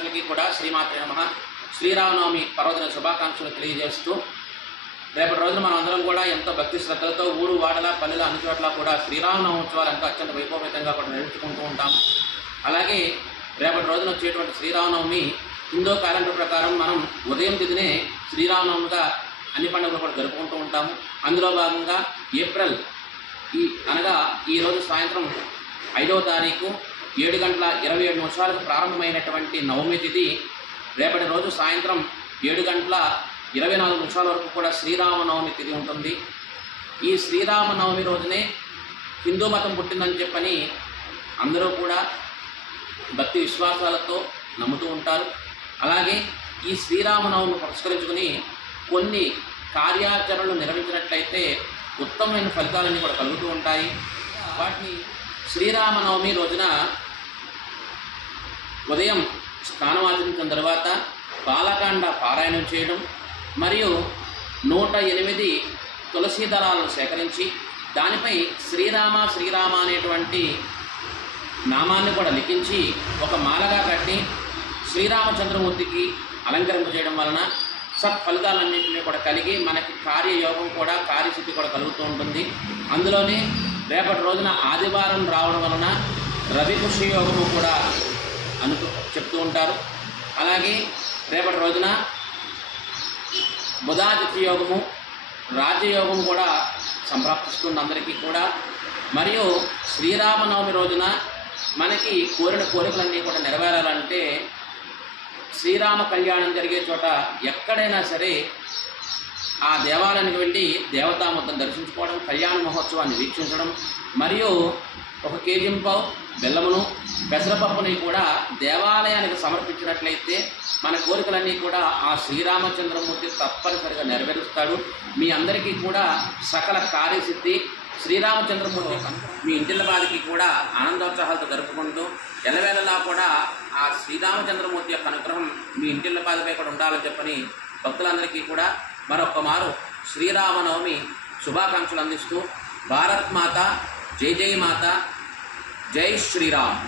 ప్రేక్షకులందరికీ కూడా శ్రీమాత్రే నమః శ్రీరామనవమి పర్వదిన శుభాకాంక్షలు తెలియజేస్తూ రేపటి రోజున మనం అందరం కూడా ఎంతో భక్తి శ్రద్ధలతో ఊరు వాడల పల్లెల అన్ని చోట్ల కూడా శ్రీరామనవమి ఉత్సవాలు ఎంతో అత్యంత వైభవపేతంగా కూడా నిర్వహించుకుంటూ ఉంటాం. అలాగే రేపటి రోజున వచ్చేటువంటి శ్రీరామనవమి హిందూ క్యాలెండర్ ప్రకారం మనం ఉదయం తిథినే శ్రీరామనవమిగా అన్ని పండుగలు కూడా జరుపుకుంటూ ఉంటాము. అందులో భాగంగా ఏప్రిల్ అనగా ఈరోజు సాయంత్రం 5వ తారీఖు 7:27 ప్రారంభమైనటువంటి నవమి తిథి రేపటి రోజు సాయంత్రం 7:24 వరకు కూడా శ్రీరామనవమి తిథి ఉంటుంది. ఈ శ్రీరామనవమి రోజునే హిందూ మతం పుట్టిందని చెప్పని అందరూ కూడా భక్తి విశ్వాసాలతో నమ్ముతూ ఉంటారు. అలాగే ఈ శ్రీరామనవమి పురస్కరించుకుని కొన్ని కార్యాచరణలు నిర్వహించినట్లయితే ఉత్తమమైన ఫలితాలన్నీ కూడా కలుగుతూ ఉంటాయి. వాటిని శ్రీరామనవమి రోజున ఉదయం స్నానమాచరించిన తర్వాత బాలకాండ పారాయణం చేయడం మరియు 108 తులసీ దళాలను సేకరించి దానిపై శ్రీరామ శ్రీరామ అనేటువంటి నామాన్ని కూడా లిఖించి ఒక మాలగా కట్టి శ్రీరామచంద్రమూర్తికి అలంకరింపజేయడం వలన సత్ఫలితాలన్నింటినీ కూడా కలిగి మనకి కార్యయోగం కూడా కార్యసిద్ధి కూడా కలుగుతూ ఉంటుంది. అందులోనే రేపటి రోజున ఆదివారం రావడం వలన రవి పుష్యయోగము కూడా చెప్తూ ఉంటారు. అలాగే రేపటి రోజున బుధాదిత్య యోగము రాజయోగం కూడా సంప్రాప్తిస్తుంది అందరికీ కూడా. మరియు శ్రీరామనవమి రోజున మనకి కోరిన కోరికలన్నీ కూడా నెరవేరాలంటే శ్రీరామ కళ్యాణం జరిగే చోట ఎక్కడైనా సరే ఆ దేవాలయానికి వెళ్ళి దేవతామూర్తిని దర్శించుకోవడం, కళ్యాణ మహోత్సవాన్ని వీక్షించడం మరియు 1 కేజీ బెల్లమును పెసరపప్పుని కూడా దేవాలయానికి సమర్పించినట్లయితే మన కోరికలన్నీ కూడా ఆ శ్రీరామచంద్రమూర్తి తప్పనిసరిగా నెరవేరుస్తాడు. మీ అందరికీ కూడా సకల కార్యసిద్ధి శ్రీరామచంద్రమూర్తి మీ ఇంటిల బాధకి కూడా ఆనందోత్సాహాలతో జరుపుకుంటూ ఎల్లవేళలా కూడా ఆ శ్రీరామచంద్రమూర్తి యొక్క అనుగ్రహం మీ ఇంటిల బాధపై కూడా ఉండాలని చెప్పని భక్తులందరికీ కూడా మరొక్క మారు శ్రీరామనవమి శుభాకాంక్షలు అందిస్తూ భారత్ మాత జై జై మాత జై శ్రీరామ్.